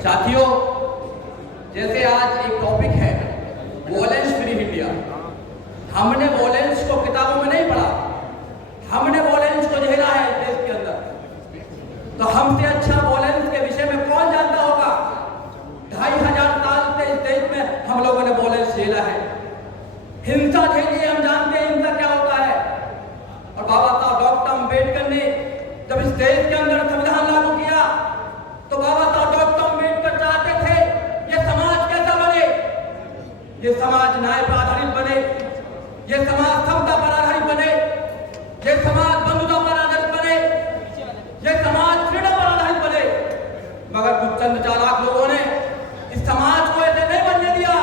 साथियों, जैसे आज एक टॉपिक है वॉयलेंस फ्री इंडिया। हमने वॉयलेंस को किताबों में नहीं पढ़ा, हमने वॉयलेंस को झेला है देश के अंदर। तो हमसे अच्छा वॉयलेंस के विषय में कौन जानता होगा? 2500 साल से इस देश में हम लोगों ने वॉयलेंस झेला है, हिंसा झेली है। हम जानते हैं हिंसा क्या होता है। और बाबा साहब डॉक्टर अम्बेडकर ने जब इस देश के अंदर संविधान लागू किया तो बाबा साहब डॉक्टर अम्बेडकर चाहते थे ये समाज कैसा बने, ये समाज न्याय पर आधारित बने, ये समाज समता पर आधारित बने, ये समाज बंधुता पर आधारित बने, ये समाज फ्रीडम पर आधारित बने। मगर कुछ चंद चालाक लोगों ने इस समाज को ऐसे नहीं बनने दिया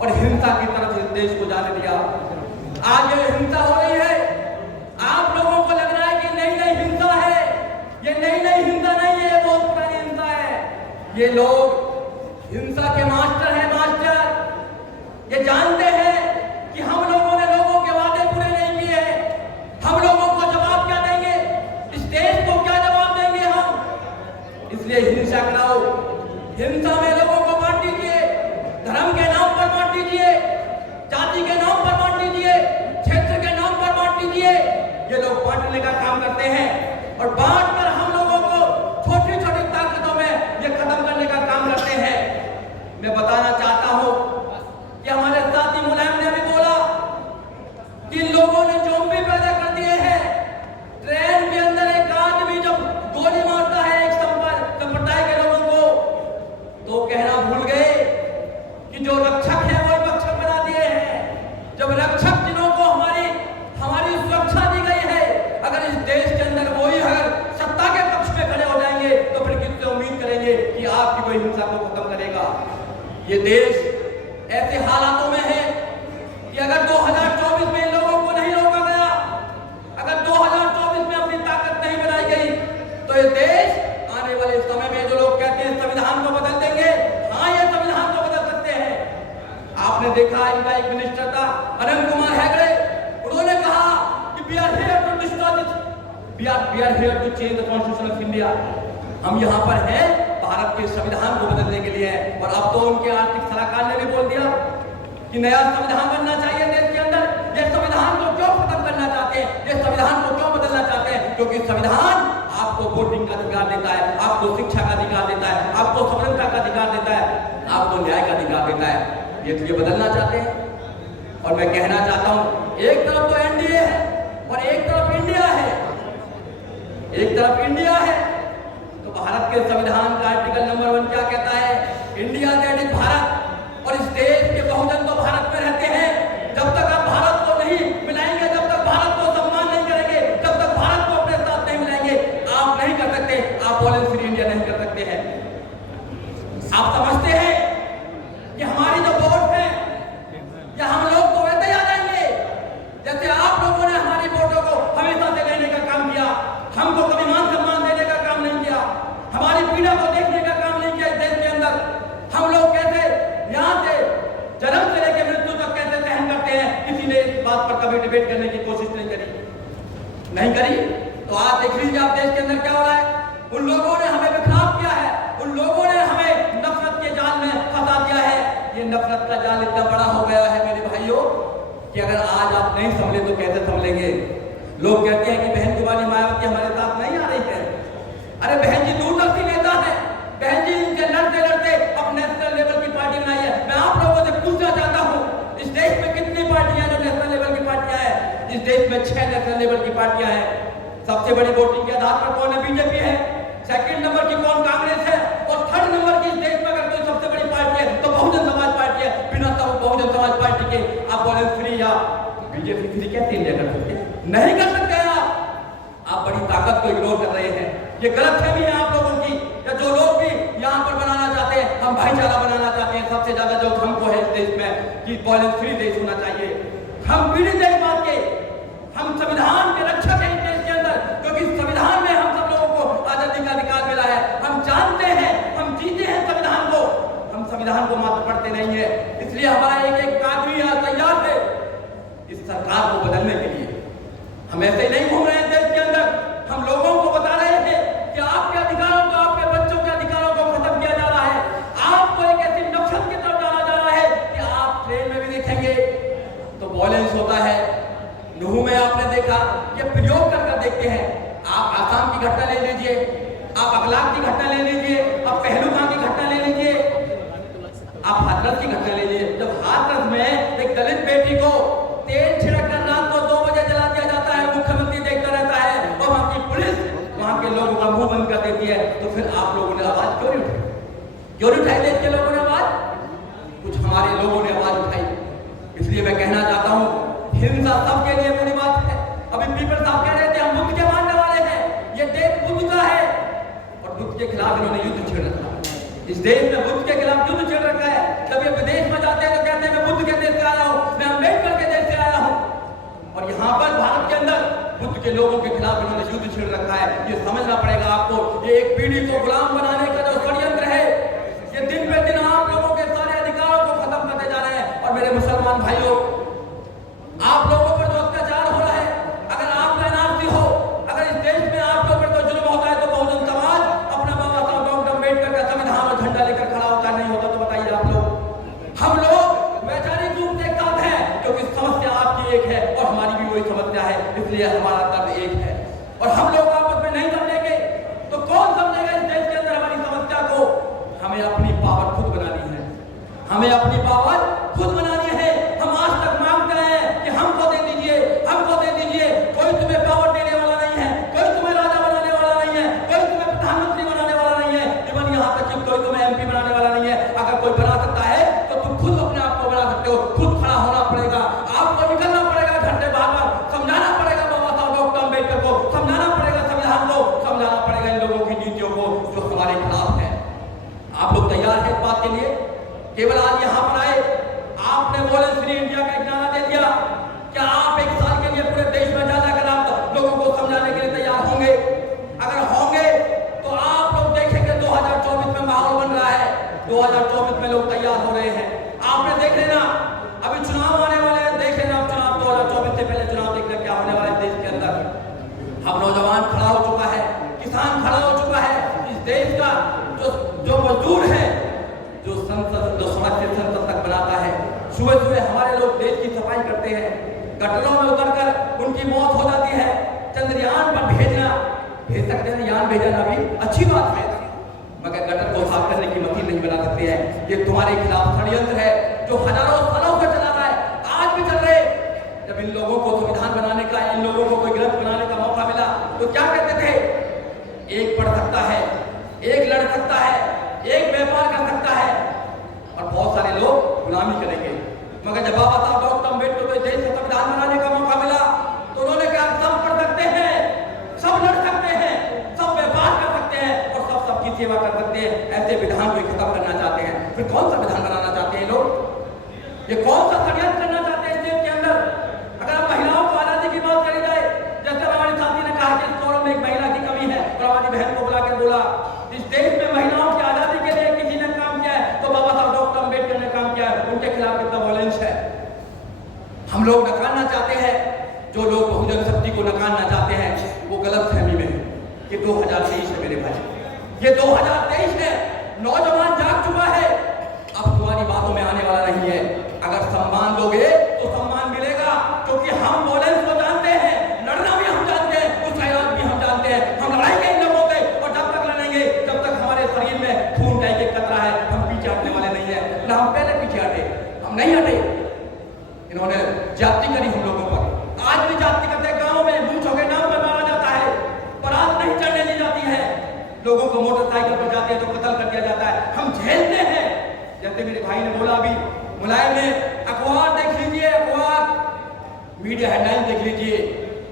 और हिंसा की तरफ इस देश को जाने दिया। आज ये हिंसा हो रही है, आप लोगों को लग रहा है कि नई नई हिंसा है। ये नई नई हिंसा नहीं है, बहुत पुरानी हिंसा है। ये लोग हिंसा के मास्टर हैं, मास्टर। ये जानते हैं कि हम लोगों ने लोगों के वादे पूरे नहीं किए हैं। हम लोगों को जवाब क्या देंगे, इस देश को क्या जवाब देंगे हम? इसलिए हिंसा कराओ, हिंसा में लोगों को बांट दीजिए, धर्म के नाम पर बांट दीजिए, जाति के नाम पर बांट दीजिए, क्षेत्र के नाम पर बांट दीजिए। ये लोग बांटने का काम करते हैं और बांट कर हम लोगों को छोटी छोटी ताकतों में ये खत्म करने का काम करते हैं। मैं बताना चाहता हूं कि हमारे साथी मुलायम ने भी बोला कि लोगों ने ज़ॉम्बी पैदा कर दिए हैं। ट्रेन के अंदर एक आदमी जब गोली मारता है एक संप्रदाय के लोगों को, तो कहना भूल गए कि जो रक्षक है वो भक्षक बना दिए हैं। जब रक्षक जिन्हों को हमारी सुरक्षा दी गई है, अगर इस देश के अंदर वही अगर सत्ता के पक्ष में खड़े हो जाएंगे तो फिर किससे उम्मीद करेंगे कि आपकी कोई हिंसा को खत्म करेगा? ये देश ऐसे हालातों में है कि अगर 2024 में इन लोगों को नहीं रोका गया, अगर 2024 में अपनी ताकत नहीं बनाई गई, तो ये देश आने वाले समय में जो लोग कहते हैं संविधान को बदल देंगे, हाँ ये संविधान को बदल सकते हैं। आपने देखा इनका एक मिनिस्टर था अनंत कुमार हेगड़े, उन्होंने कहा कि we are here to destroy this, we are here to change the constitution of India। हम यहाँ पर हैं भारत के संविधान को बदलने के लिए। और अब तो उनके आर्थिक सलाहकार ने भी बोल दिया कि नया संविधान बनना चाहिए देश के अंदर। ये संविधान को क्यों खत्म करना चाहते हैं, ये संविधान को क्यों बदलना चाहते हैं? क्योंकि संविधान आपको वोटिंग का अधिकार देता है, आपको शिक्षा का अधिकार देता है, आपको स्वतंत्रता का अधिकार देता है, आपको न्याय का अधिकार देता है। ये बदलना चाहते हैं। और मैं कहना चाहता हूं, एक तरफ तो एनडीए है और एक तरफ इंडिया है, एक तरफ इंडिया है। तो भारत के संविधान का आर्टिकल नंबर 1 क्या कहता है? India that is Bharat. और इस देश के बहुजन तो भारत में रहते हैं। जब तक आप भारत को नहीं मिलाएंगे, जब तक भारत को सम्मान नहीं करेंगे, जब तक भारत को अपने साथ नहीं मिलाएंगे, आप नहीं कर सकते, आप वॉयलेंस फ्री इंडिया नहीं कर सकते हैं। आप समझते हैं कि हमारी जो वोट है या हम लोग तो वैसे ही आ जाएंगे जैसे आप लोगों ने हमारी वोटों को हमेशा से लेने का काम किया, हमको कभी मान सम्मान देने का काम नहीं किया, हमारी पीड़ा को देखने का काम नहीं किया। इस देश के अंदर हम लोग कैसे यहाँ से जन्म से लेकर मृत्यु तक कैसे सहन करते हैं, किसी ने इस बात पर कभी डिबेट करने की कोशिश नहीं करी। तो आज देख लीजिए आप देश के अंदर क्या हो रहा है। उन लोगों ने हमें विखराव किया है, उन लोगों ने हमें नफरत के जाल में फंसा दिया है। ये नफरत का जाल इतना बड़ा हो गया है मेरे भाइयों कि अगर आज आप नहीं संभले तो कैसे संभलेंगे? लोग कहते हैं कि बहन कुमारी मायावती हमारे साथ नहीं आ रही है। अरे बहन जी दूरदर्शी नेता है, बहन जी इनके लड़ते लड़ते अब नेशनल लेवल की पार्टी बनाई है। मैं आप लोगों से पूछना चाहता हूँ, इस देश में कितनी पार्टियां जो नेशनल लेवल की पार्टियां हैं? इस देश में 6 नेशनल लेवल की पार्टियां हैं। सबसे बड़ी वोटिंग के आधार पर कौन है? बीजेपी है। सेकंड नंबर की कौन? कांग्रेस है। और थर्ड नंबर की इस देश में अगर कोई सबसे बड़ी पार्टी है तो बहुजन समाज पार्टी है। बिना बहुजन समाज पार्टी के आप वॉयलेंस फ्री या बीजेपी फ्री कैसे इंडिया कर सकते हैं? नहीं कर सकते हैं आप बड़ी ताकत को इग्नोर कर रहे हैं। ये गलतफहमी है आप लोगों की, या जो लोग भी यहाँ पर बनाना चाहते हैं, हम भाईचारा बनाना चाहते हैं। सबसे ज्यादा जो हमको है इस देश में कि वॉयलेंस फ्री देश होना चाहिए। हम पीड़ित हैं इस बात के, हम संविधान के रक्षक हैं इस देश के अंदर, क्योंकि संविधान में हम सब लोगों को आजादी का अधिकार मिला है। हम जानते हैं, हम जीते हैं संविधान को, हम संविधान को मात्र पढ़ते नहीं है। इसलिए हमारा एक आदमी यहाँ तैयार है इस सरकार को बदलने के लिए। हम ऐसे ही नहीं घूम रहे हैं देश के अंदर, हम लोगों को बता रहे हैं कि आपके अधिकारों को, आपके बच्चों के अधिकारों को खत्म ले लीजिए, अब पहलुगां की घटना ले लीजिए, आप हाथरस की घटना ले लीजिए। जब हाथरस में एक दलित बेटी को तेल छिड़क कर रात को 2 बजे जला दिया जाता है, मुख्यमंत्री देखता रहता है और वहां की पुलिस वहां के लोगों का मुंह बंद कर देती है, तो फिर आप लोगों ने आवाज क्यों नहीं उठाई? क्यों नहीं उठाई देश के लोगों ने आवाज? कुछ हमारे लोगों ने आवाज उठाई। इसलिए मैं कहना चाहता हूं, हिंसा सबके लिए बुरी बात है। अभी पीपल साहब कह रहे थे हम बुद्ध के मानने वाले हैं, ये देश बुद्ध का है और बुद्ध के खिलाफ इन्होंने युद्ध छेड़ रखा है। इस देश में बुद्ध के खिलाफ युद्ध छेड़ रखा है। जब ये विदेश में जाते हैं तो कहते हैं मैं बुद्ध के देश से आया हूं, मैं अम्बेडकर के देश से आया हूं, और यहाँ पर भारत के अंदर बुद्ध के लोगों के खिलाफ इन्होंने युद्ध छेड़ रखा है। ये समझना पड़ेगा आपको, ये एक पीढ़ी को गुलाम बनाने का जो षड्यंत्र है, ये दिन पे दिन आप लोगों के सारे अधिकारों को खत्म करते जा रहे हैं। और मेरे मुसलमान भाइयों, आप लोगों पर जो अत्याचार हो रहा है, अगर आप एनआरसी हो, अगर इस देश में आप लोगों पर कोई जुल्म होता है तो बहुजन समाज अपना बाबा साहब डॉक्टर अम्बेडकर का संविधान और झंडा लेकर खड़ा होता नहीं होता? तो बताइए आप लोग। हम लोग वैचारिक रूप से एक साथ हैं, क्योंकि समस्या आपकी एक है और हमारी भी वही समस्या है, इसलिए हमारा दर्द एक है। और हम लोग आपस में नहीं समझेंगे तो कौन समझेगा इस देश के अंदर हमारी समस्या को? हमें अपनी पावर खुद बनानी है, हमें अपनी पावर खुद बनानी है। हम आज तक मांगते हैं कि हमको दे दीजिए, हमको दे दीजिए। कोई तुम्हें पावर देने वाला नहीं है, कोई तुम्हें राजा बनाने वाला नहीं है, कोई तुम्हें प्रधानमंत्री बनाने वाला नहीं है, इवन यहाँ तक कि कोई तुम्हें एमपी बनाने वाला नहीं है। अगर कोई बना सकता है तो तुम खुद अपने आप को बना सकते हो, खुद खड़ा होना पड़ेगा, आपको निकलना पड़ेगा घर से बाहर, समझाना पड़ेगा बाबा साहब डॉक्टर अम्बेडकर को, समझाना पड़ेगा संविधान को, समझाना पड़ेगा इन लोगों की नीतियों को जो हमारे खिलाफ है। आप लोग तैयार हैं इस बात के लिए? केवल आज यहाँ पर आए, आपने वॉयलेंस फ्री इंडिया का एक नारा दे दिया, क्या आप 1 साल के लिए पूरे देश में जा जाकर आप लोगों को समझाने के लिए तैयार होंगे? अगर होंगे तो आप लोग देखेंगे 2024 में माहौल बन रहा है, 2024 में लोग तैयार हो रहे हैं। आपने देख लेना, अभी चुनाव आने वाले हैं, देख लेना चुनाव 2024 से पहले चुनाव देखना क्या होने वाला है देश के अंदर। हम नौजवान खड़ा हो चुका है, किसान खड़ा हो चुका है, इस देश का जो मजदूर है, जो सड़क से संसद तक बनाता है, सुबह सुबह हमारे लोग देश की सफाई करते हैं, गटरों में उतरकर उनकी मौत हो जाती है। चंद्रयान पर भेज सकते हैं, यान भेजना भी अच्छी बात है, मगर गटर को साफ करने की मशीन नहीं बना सकते हैं। ये तुम्हारे खिलाफ षड्यंत्र है जो हजारों सालों से चला रहा है, आज भी चल रहे। जब इन लोगों को संविधान बनाने का, इन लोगों को कोई ग्रंथ बनाने का मौका मिला तो क्या कहते थे? एक पढ़ सकता है, एक लड़ सकता है, एक व्यापार कर सकता है और बहुत सारे लोग गुलामी करेंगे। मगर जब बाबा साहब डॉक्टर अम्बेडकर को देश का संविधान बनाने का मौका मिला तो उन्होंने कहा सब पढ़ सकते हैं, सब लड़ सकते हैं, सब व्यापार कर सकते हैं और सब सबकी सेवा कर सकते हैं। ऐसे विधान को खत्म करना चाहते हैं, फिर कौन सा विधान बनाना चाहते हैं लोग? ये कौन सा षड्यंत्र करना चाहते हैं इस देश के अंदर? अगर महिलाओं को आजादी की बात करी जाए, जैसे हमारे साथी ने कहा कि इस फोरम में एक महिला की कमी है और हमारी बहन को बुला के बोला, इस देश में महिलाओं की आजादी के लिए किसी ने काम किया है तो बाबा साहब डॉक्टर अम्बेडकर ने काम किया है। उनके खिलाफ कितना वॉयलेंस है। हम लोग नकारना चाहते हैं, जो लोग बहुजन शक्ति को नकारना चाहते हैं वो गलत फहमी में है। ये 2023 है मेरे भाई, ये 2023 है। नौजवान जाग चुका है, अब तुम्हारी बातों में आने वाला नहीं है। अगर सम्मान दोगे तो सम्मान मिलेगा, क्योंकि हम वॉयलेंस को जानते हैं, लड़ना भी हम जानते हैं, उस खैरात भी हम जानते हैं। हम लड़ाएंगे इन लोगों से और जब तक लड़ेंगे जब तक हमारे शरीर में खून का एक कतरा है, हम पीछे हटने वाले नहीं है। ना हम पहले पीछे हटे, हम नहीं हटे। इन्होंने जाति करी हम लोगों पर, आज भी जाति करते गाँव में बूथों के नाम पर मारा जाता है, बारात नहीं चढ़ने दी जाती है, लोगों को मोटरसाइकिल पर जाते हैं तो कत्ल कर दिया जाता है। हम झेलते हैं। जैसे मेरे भाई ने बोला अभी, मुलायम ने अखबार देख लीजिए, अखबार मीडिया हेडलाइन देख लीजिए,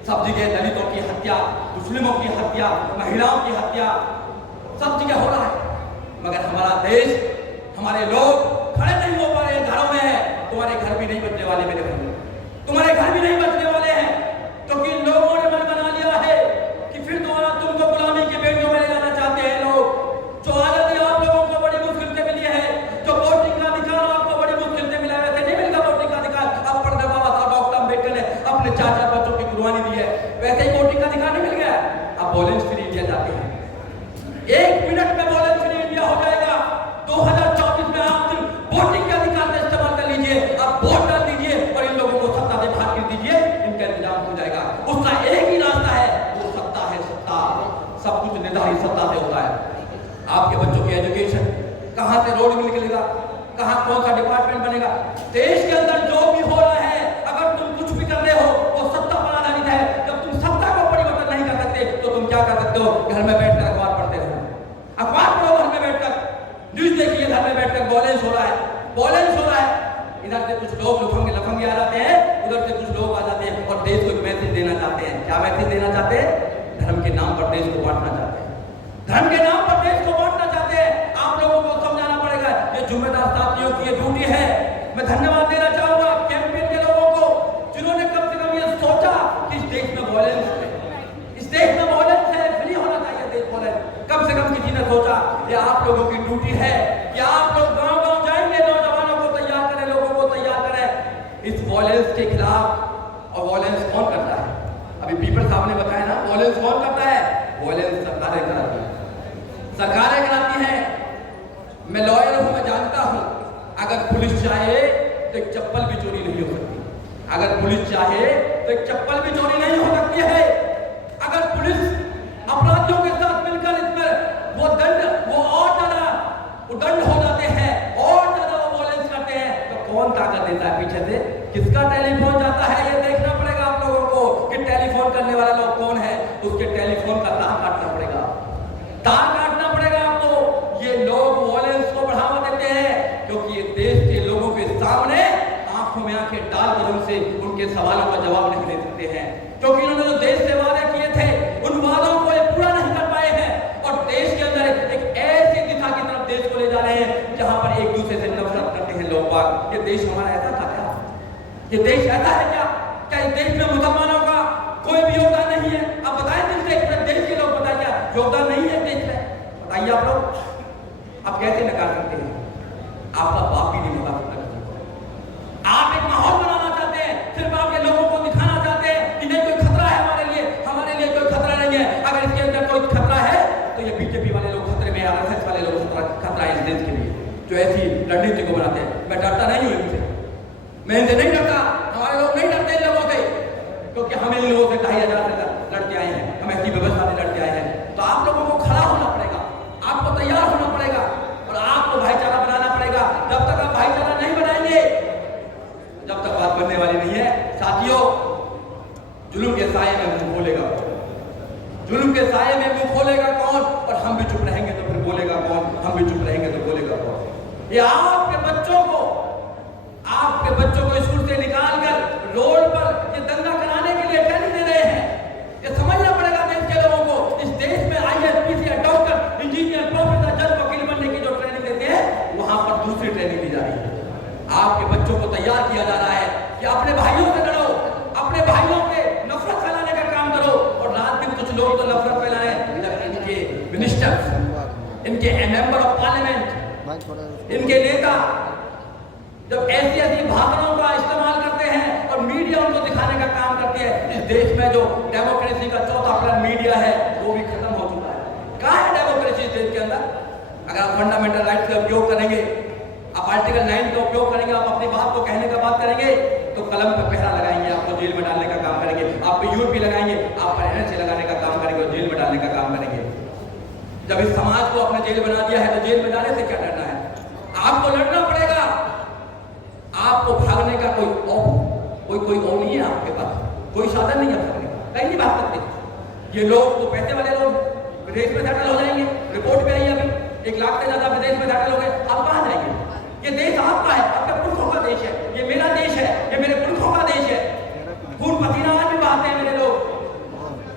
सब जगह दलितों की हत्या, मुस्लिमों की हत्या, महिलाओं की हत्या, सब जगह हो रहा है। मगर हमारा देश, हमारे लोग खड़े नहीं हो पा रहे, घरों में है। तुम्हारे घर भी नहीं बचने वाले मेरे भाई, तुम्हारे घर भी नहीं बचने वाले हैं, क्योंकि लोगों ने मन बना लिया है कि फिर दोबारा तुमको गुलामी के बेड़ियों में ले जाना चाहते हैं लोग। जो आजादी आप लोगों को बड़ी मुश्किल से मिली है, जो वोटिंग का अधिकार आपको बड़ी मुश्किल से मिला है, वैसे नहीं मिलता वोटिंग का अधिकार। अब पढ़ने बाबा साहब डॉक्टर अम्बेडकर ने अपने 4 बच्चों की कुर्बानी दी है, वैसे ही वोटिंग का अधिकार नहीं मिल गया। अब वॉयलेंस फ्री इंडिया चाहते हैं, 1 मिनट में वॉयलेंस फ्री इंडिया हो जाएगा। 2024 में आप सिर्फ वोटिंग के अधिकार का इस्तेमाल कर लीजिए, आप वोट डाल दीजिए और इन आपके बच्चों की एजुकेशन, कहाँ से रोड निकलेगा, कहाँ कौन सा डिपार्टमेंट बनेगा। देश के अंदर जो भी हो रहा है, अगर तुम कुछ भी कर रहे हो वो सत्ता पर आधारित है। जब तुम सत्ता को परिवर्तन नहीं कर सकते तो तुम क्या कर सकते हो? घर में बैठकर अखबार पढ़ते रहो, अखबार पढ़ो घर में बैठकर, न्यूज देखिए घर में बैठकर। वॉयलेंस हो रहा है, वॉयलेंस हो रहा है। इधर से कुछ लोग लफंगे आ जाते हैं, उधर से कुछ लोग आ जाते हैं और देश को एक मैसेज देना चाहते हैं। क्या मैसेज देना चाहते हैं? धर्म के नाम पर देश को बांटना चाहते हैं, धर्म के नाम पर देश को बांटना चाहते हैं। आप लोगों को समझाना पड़ेगा, ये जिम्मेदार साथियों की ये ड्यूटी है। मैं धन्यवाद देना चाहूंगा कैंपेन के लोगों को, जिन्होंने कम से कम ये सोचा कि इस देश में वॉयलेंस है, इस देश में वॉयलेंस है, फ्री होना चाहिए देश वॉयलेंस। कम से कम किसी ने सोचा। ये आप लोगों की ड्यूटी है कि आप लोग गांव-गांव जाएंगे, नौजवानों को तैयार करें, लोगों को तैयार करें इस वॉयलेंस के खिलाफ। और वॉयलेंस कौन करता है? अभी पीपल साहब ने बताया ना, वॉयलेंस कौन करता है? वॉयलेंस सरकारें कराती है, सरकारें कराती हैं। मैं लॉयर हूं, मैं जानता हूं, अगर पुलिस चाहे तो एक चप्पल भी चोरी नहीं हो सकती। अगर पुलिस चाहे तो एक चप्पल भी चोरी नहीं हो सकती है। अगर पुलिस अपराधियों के साथ मिलकर इसमें वो और ज्यादा दंड हो जाते हैं, और ज्यादा वो वॉयलेंस करते हैं, तो कौन ताकत देता है पीछे से? किसका टेलीफोन जाता है? ये देखना पड़ेगा आप लोगों को कि टेलीफोन करने वाला लोग कौन है। उसके टेलीफोन का तार काटना पड़ेगा, तार काटना पड़ेगा आपको। ये लोग वॉयलेंस को बढ़ावा देते हैं क्योंकि ये देश के लोगों के सामने आंखों में आंखें डालकर उनसे उनके सवालों का जवाब नहीं दे सकते हैं, क्योंकि इन्होंने जो देश से वादे किए थे उन वादों को ये पूरा नहीं कर पाए हैं। और देश के अंदर एक ऐसी दिशा की तरफ देश को ले जा रहे हैं जहां पर एक दूसरे से नफरत करते हैं लोग बाग। ये देश हमारा ऐसा था क्या? ये देश ऐसा है क्या? क्या इस देश में मुसलमानों का कोई भी योगदान नहीं है? आप बताएं, देश के लोग बताएं, क्या योगदान नहीं है देश में? बताइए आप लोग, आप कैसे नकार सकते हैं? आपका बाप भी नहीं बता सकता। आप एक माहौल बनाना चाहते हैं, सिर्फ आप ये लोगों को दिखाना चाहते हैं कि नहीं कोई खतरा है हमारे लिए कोई खतरा नहीं है। अगर इसके अंदर कोई खतरा है तो ये बीजेपी वाले लोग खतरे में, आरएसएस वाले लोग खतरा है इस देश के लिए, जो ऐसी रणनीति को बनाते हैं। मैं डरता नहीं हूं इनसे, मैं इनसे नहीं डरता, हमारे लोग नहीं डरते इन लोगों से, क्योंकि हम इन लोगों से 2500 से लड़ते आए हैं, हम ऐसी व्यवस्था से लड़ते आए हैं। तो आप लोगों को खड़ा होना पड़ेगा, आपको तैयार होना पड़ेगा और आपको भाईचारा बनाना पड़ेगा। जब तक आप भाईचारा नहीं बनाएंगे, जब तक बात बनने वाली नहीं है। साथियों, जुल्म के साए में मुंह खोलेगा, जुल्म के साए में मुंह खोलेगा कौन? और हम भी चुप रहेंगे तो फिर बोलेगा कौन? हम भी चुप रहेंगे तो बोलेगा कौन? ये आपके बच्चों को स्कूल से निकालकर रोड पर ये दंगा कराने के लिए ट्रेनिंग दे रहे हैं। ये समझना पड़ेगा देश के लोगों को। इस देश में IAS, PCS, doctor, engineer, professor, जज, वकील बनने की जो ट्रेनिंग देते हैं, वहां पर दूसरी ट्रेनिंग दी जा रही है। आपके बच्चों को तैयार किया जा रहा है कि अपने भाइयों से लड़ो, अपने भाइयों के नफरत फैलाने का काम करो। और रात दिन कुछ लोग तो नफरत फैलाए, इनके मिनिस्टर्स, इनके मेंबर ऑफ पार्लियामेंट, इनके नेता जब ऐसी भाषणों का इस्तेमाल करते हैं और मीडिया उनको दिखाने का काम करती है। इस देश में जो डेमोक्रेसी का चौथा पिलर मीडिया है, वो भी खत्म हो चुका है। कहाँ है डेमोक्रेसी इस देश के अंदर? अगर आप फंडामेंटल राइट्स का उपयोग करेंगे, आप आर्टिकल 9 का उपयोग करेंगे, आप अपनी बात को कहने का बात करेंगे, तो कलम पर पहरा लगाएंगे, आपको जेल में डालने का काम करेंगे। आप पे यूपी लगाएंगे, आप पर एनएसए लगाने का काम करेंगे और जेल में डालने का काम करेंगे। जब इस समाज को आपने जेल बना दिया है तो जेल में जाने से क्या डरना है? आपको लड़ना पड़ेगा। आपको भागने का कोई नहीं है, आपके पास कोई साधन नहीं है भागने का, कहीं नहीं भाग सकते। ये लोग तो पैसे वाले लोग विदेश में सेटल हो जाएंगे। रिपोर्ट में आई है अभी 1 लाख से ज्यादा विदेश में सेटल हो गए। आप कहाँ जाएंगे? ये देश आपका है, आपके पुरखों का देश है, ये मेरा देश है, ये मेरे पुरखों का देश है। खून पसीना आज भी बहाते हैं मेरे लोग,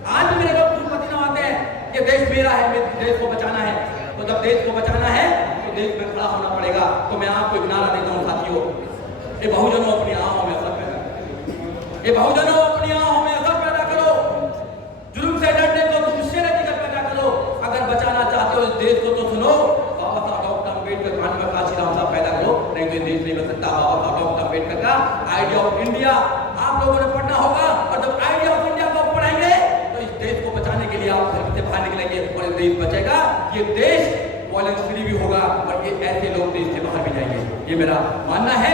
आज भी मेरे लोग खून पसीना बहाते हैं। ये देश मेरा है, मेरे देश को बचाना है। तो जब देश को बचाना है तो देश में खड़ा होना पड़ेगा। तो मैं आपको एक नारा देता हूँ साथियों, ये बहुजनों अपनी आंखों में असर पैदा करो, ये बहुजनों अपनी आंखों में असर पैदा करो। जुल्म से डरने को तुम उससे नतीजत पैदा करो। अगर बचाना चाहते हो इस देश को तो सुनो, बाबा साहब डॉक्टर अम्बेडकर कांड में काशीराम साहब पैदा करो, नहीं तो देश नहीं बन सकता। बाबा साहब डॉक्टर अम्बेडकर का आइडिया ऑफ इंडिया आप लोगों ने पढ़ना होगा। और जब आइडिया ऑफ इंडिया को पढ़ेंगे तो इस देश को बचाने के लिए आप घर से बाहर निकलेंगे और ये देश बचेगा। ये देश वॉयलेंस फ्री भी होगा और ये ऐसे लोग देश से बाहर भी जाएंगे। ये मेरा मानना है।